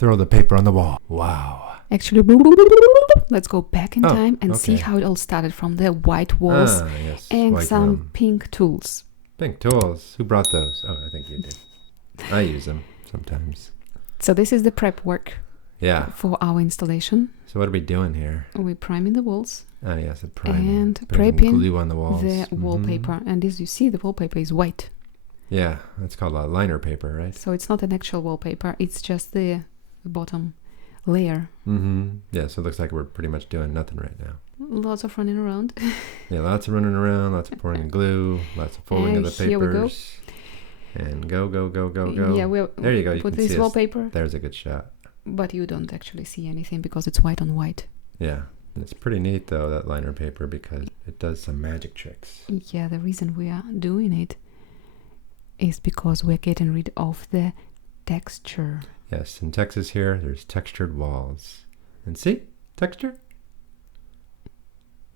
throw the paper on the wall. Wow. Actually, let's go back in time and see how it all started from the white walls and white some room. pink tools. Pink tools. Who brought those? Oh, I think you did. I use them sometimes. So this is the prep work for our installation. So what are we doing here? We're priming the walls. Oh, yes, priming. And putting prepping glue on the walls. The wallpaper. And as you see, the wallpaper is white. Yeah, that's called a liner paper, right? So it's not an actual wallpaper. It's just the bottom layer. Yeah, so it looks like we're pretty much doing nothing right now. Lots of running around. Yeah, lots of running around, lots of pouring in glue, lots of folding of the papers. Here we go. And go. Yeah, there you go. You put can this see wallpaper. There's a good shot. But you don't actually see anything because it's white on white. Yeah, and it's pretty neat though, that liner paper, because it does some magic tricks. Yeah, the reason we are doing it is because we're getting rid of the texture. Yes, in Texas here, there's textured walls. And see? Texture?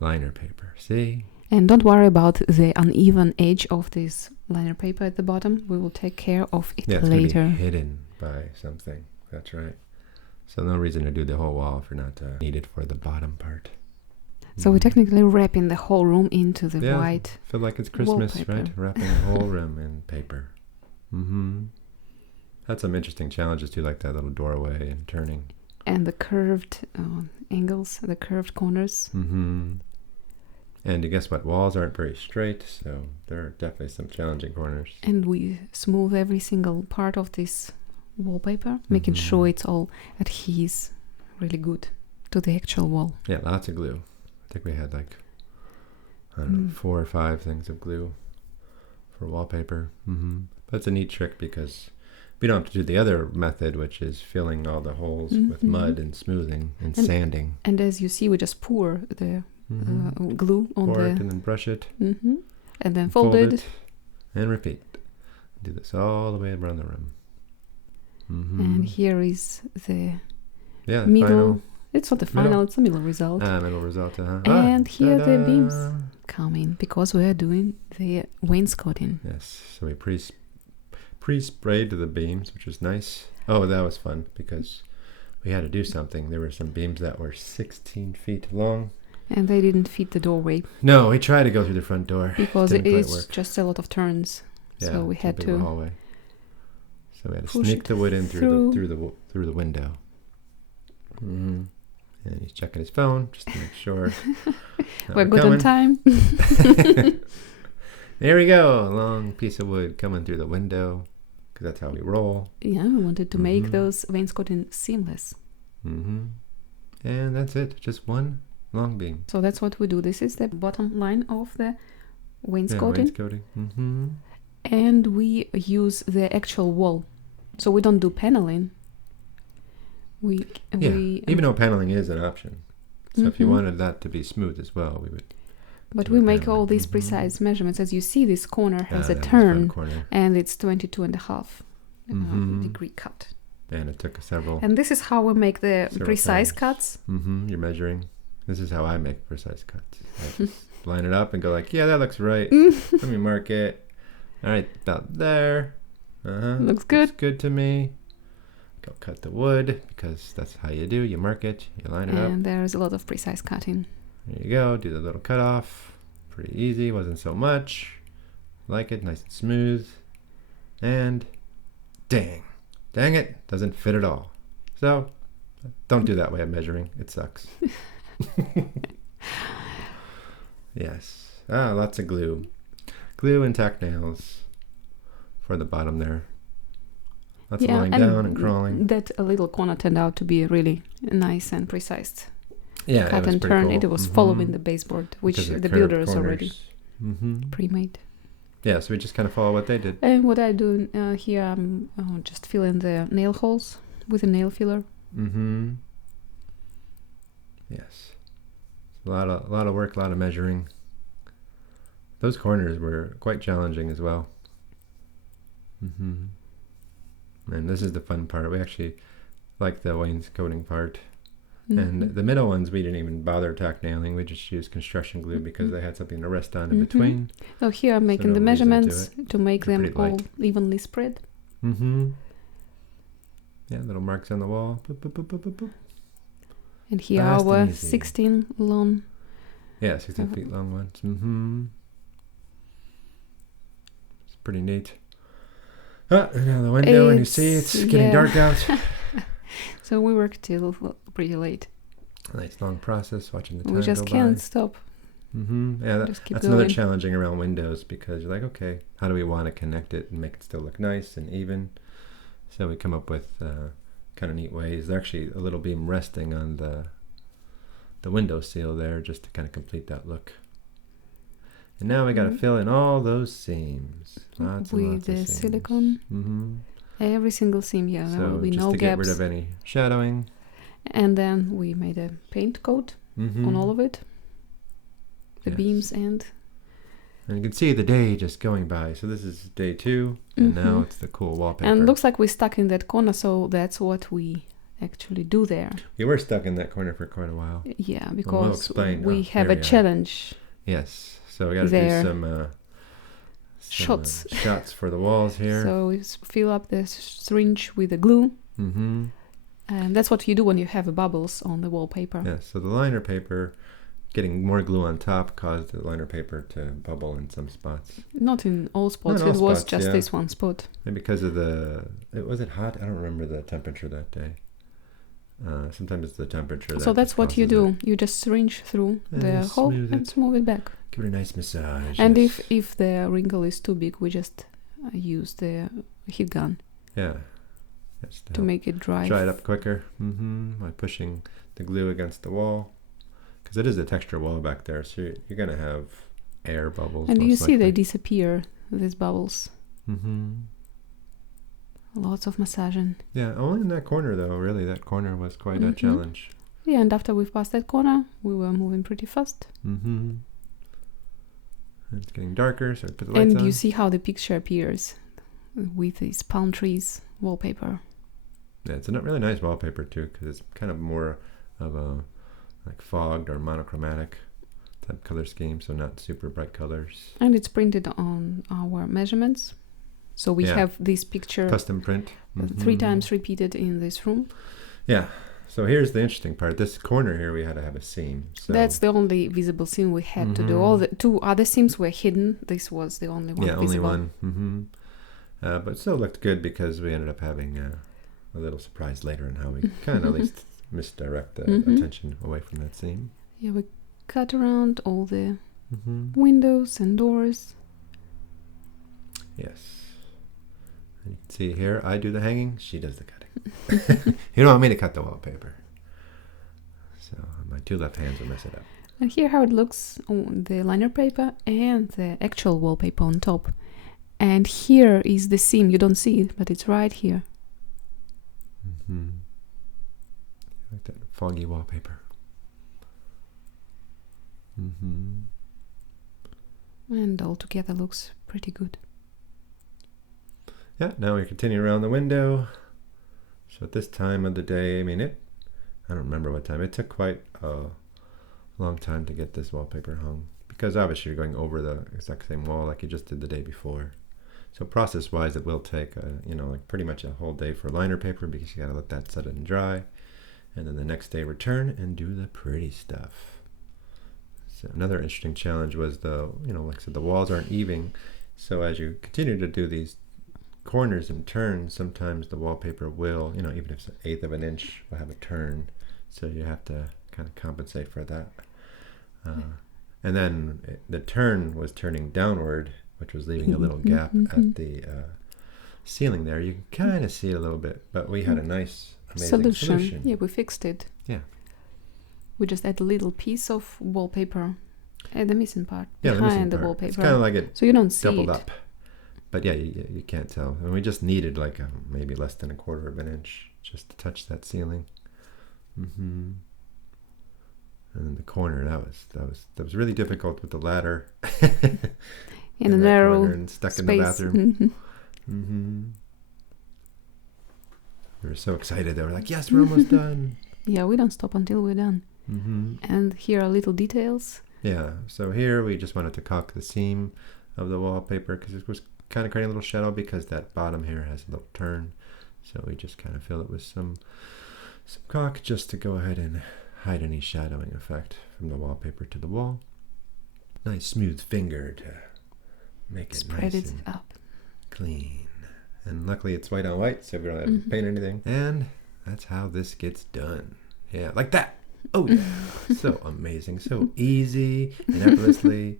Liner paper, see? And don't worry about the uneven edge of this liner paper at the bottom. We will take care of it it's later. Gonna be hidden by something. That's right. So no reason to do the whole wall if you're not needed for the bottom part. So we're technically wrapping the whole room into the white feel like it's Christmas, wallpaper. Right? Wrapping the whole room in paper. Had some interesting challenges too, like that little doorway and turning. And the curved angles, the curved corners. And guess what? Walls aren't very straight, so there are definitely some challenging corners. And we smooth every single part of this wallpaper, making sure it's all adheres really good to the actual wall. Yeah, lots of glue. I think we had like, I don't know, 4 or 5 things of glue for wallpaper. But it's a neat trick because we don't have to do the other method, which is filling all the holes with mud and smoothing and sanding. And as you see, we just pour the glue on pour the... it and then brush it. And then fold it. And repeat. Do this all the way around the room. And here is the middle. Final. It's not the final, it's the middle result. Middle result, And here the beams come in because we are doing the wainscoting. Yes, so we pre-sprayed the beams, which was nice. Oh, that was fun because we had to do something. There were some beams that were 16 feet long. And they didn't fit the doorway. No, we tried to go through the front door. Because it is just a lot of turns. Yeah, so we had to hallway. So we had to sneak the wood in through the window. And he's checking his phone just to make sure. We're good on time. There we go. A long piece of wood coming through the window because that's how we roll. Yeah, we wanted to make those wainscoting seamless. And that's it. Just one long beam. So that's what we do. This is the bottom line of the wainscoting. And we use the actual wall. So we don't do paneling. Even though paneling is an option. So if you wanted that to be smooth as well, we would. But we make all these precise measurements. As you see, this corner has a turn, and it's 22.5 degree cut. And it took several. And this is how we make the precise cuts. You're measuring. This is how I make precise cuts. I line it up and go like, yeah, that looks right. Let me mark it. All right, about there. Looks good. Looks good to me. Go cut the wood because that's how you do. You mark it, you line it up. And there's a lot of precise cutting. There you go. Do the little cutoff. Pretty easy. Wasn't so much. Like it, nice and smooth. And dang it, doesn't fit at all. So don't do that way of measuring. It sucks. Yes. Lots of glue. Glue and tack nails for the bottom there. Lots of lying down and crawling. That little corner turned out to be really nice and precise. Yeah, cut and turn. Cool. It was following the baseboard, which the builders already pre-made. Yeah, so we just kind of follow what they did. And what I do here, I'm just filling the nail holes with a nail filler. Yes, a lot of work, a lot of measuring. Those corners were quite challenging as well. And this is the fun part. We actually like the wainscoting part. And the middle ones, we didn't even bother tack nailing. We just used construction glue because they had something to rest on in between. So here I'm making the measurements to make them all evenly spread. Yeah, little marks on the wall. Boop, boop, boop, boop, boop, boop. And here Fast our and easy. 16 long. Yeah, 16 feet long ones. Mm-hmm. It's pretty neat. Ah, and now the window, and you see it's getting dark out. So we work till pretty late. Nice long process, watching the time We just go can't by. stop. Mm-hmm. Yeah, Just keep that's going. another challenging around windows, because you're like, okay, how do we want to connect it and make it still look nice and even? So we come up with kind of neat ways. There's actually a little beam resting on the window seal there, just to kind of complete that look. And now we got to fill in all those seams. Lots and with lots the of seams. silicone. Mm-hmm. Every single seam, yeah. There will So be just no to gaps. get rid of any shadowing. And then we made a paint coat on all of it. The beams and you can see the day just going by. So this is day 2, and now it's the cool wallpaper. And looks like we're stuck in that corner, so that's what we actually do there. We were stuck in that corner for quite a while. Yeah, because explain. we have a challenge. Yes, so we got to do some shots for the walls here. So we fill up the syringe with the glue. Mm-hmm. And that's what you do when you have bubbles on the wallpaper. Yeah, so the liner paper, getting more glue on top, caused the liner paper to bubble in some spots. Not in all spots. Not in all was spots, just this one spot. And because of was it hot? I don't remember the temperature that day. Sometimes it's the temperature. So that's what you do. You just syringe through the hole and smooth it back. Give it a nice massage. And if the wrinkle is too big, we just use the heat gun. Yeah. To make it dry. Dry it up quicker. By pushing the glue against the wall. Because it is a texture wall back there, so you're going to have air bubbles. And you see they disappear, these bubbles. Mm-hmm. Lots of massaging. Yeah, only in that corner though, really. That corner was quite a challenge. Yeah, and after we've passed that corner, we were moving pretty fast. Mm-hmm. And it's getting darker, so I put the lights on. And you see how the picture appears with these palm trees wallpaper. Yeah, it's a really nice wallpaper too, because it's kind of more of a like fogged or monochromatic type color scheme, so not super bright colors. And it's printed on our measurements. So we have this picture custom print 3 times repeated in this room. Yeah. So here's the interesting part. This corner here, we had to have a seam. So that's the only visible seam we had to do. All the 2 other seams were hidden. This was the only one visible. Only one. Mm-hmm. But still looked good, because we ended up having a little surprise later in how we kind of at least misdirect the attention away from that seam. Yeah, we cut around all the windows and doors. Yes. And you can see here, I do the hanging, she does the cutting. You don't want me to cut the wallpaper. So my 2 left hands will mess it up. And here how it looks on the liner paper and the actual wallpaper on top. And here is the seam. You don't see it, but it's right here. Mm-hmm. Like that foggy wallpaper. Mm-hmm. And all together looks pretty good. Yeah, now we continue around the window. So at this time of the day, I don't remember what time. It took quite a long time to get this wallpaper hung, because obviously you're going over the exact same wall like you just did the day before. So process-wise, it will take, like pretty much a whole day for liner paper, because you got to let that set and dry. And then the next day return and do the pretty stuff. So another interesting challenge was like I said, the walls aren't even. So as you continue to do these corners and turns, sometimes the wallpaper will, even if it's 1/8 of an inch, will have a turn. So you have to kind of compensate for that. And then the turn was turning downward, which was leaving a little gap at the ceiling there. You can kind of see it a little bit, but we had a nice, amazing solution. Yeah, we fixed it. Yeah. We just add a little piece of wallpaper at the missing part behind the missing part. wallpaper. It's kind of like it so you don't see doubled it. up. But yeah, you can't tell. And we just needed like maybe less than 1/4 of an inch just to touch that ceiling. And then the corner, that was really difficult with the ladder. In a narrow and stuck space. in the bathroom. We were so excited. They were like, yes, we're almost done. Yeah, we don't stop until we're done. And here are little details. Yeah, so here we just wanted to caulk the seam of the wallpaper, because it was kind of creating a little shadow, because that bottom here has a little turn. So we just kind of fill it with some caulk just to go ahead and hide any shadowing effect from the wallpaper to the wall. Nice smooth finger to make it Spread nice it and up. clean. And luckily it's white on white, so we don't have to paint anything. And that's how this gets done. Yeah, like that. Oh, yeah. So amazing. So easy and effortlessly.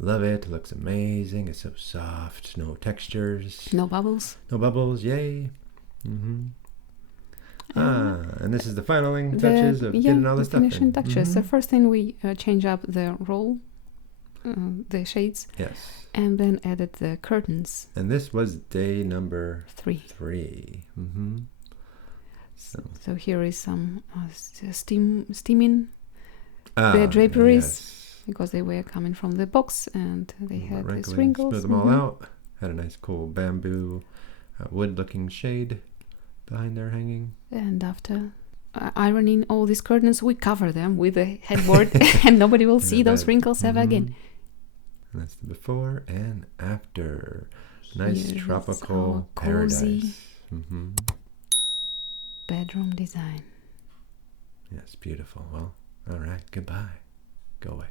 Love it. It looks amazing. It's so soft. No textures. No bubbles. No bubbles. Yay. And this is the filing touches of getting all this stuff in. Finishing touches. The first thing we change up the roll, the shades. Yes. And then added the curtains. And this was day number 3. So here is some steaming the draperies, because they were coming from the box and they had these wrinkles. Smooth them all out. Had a nice cool bamboo wood-looking shade behind there hanging. And after ironing all these curtains, we cover them with a headboard and nobody will see those wrinkles ever again. And that's the before and after. Nice tropical cozy paradise. Bedroom design. Yes, beautiful. Well, all right. Goodbye. Go away.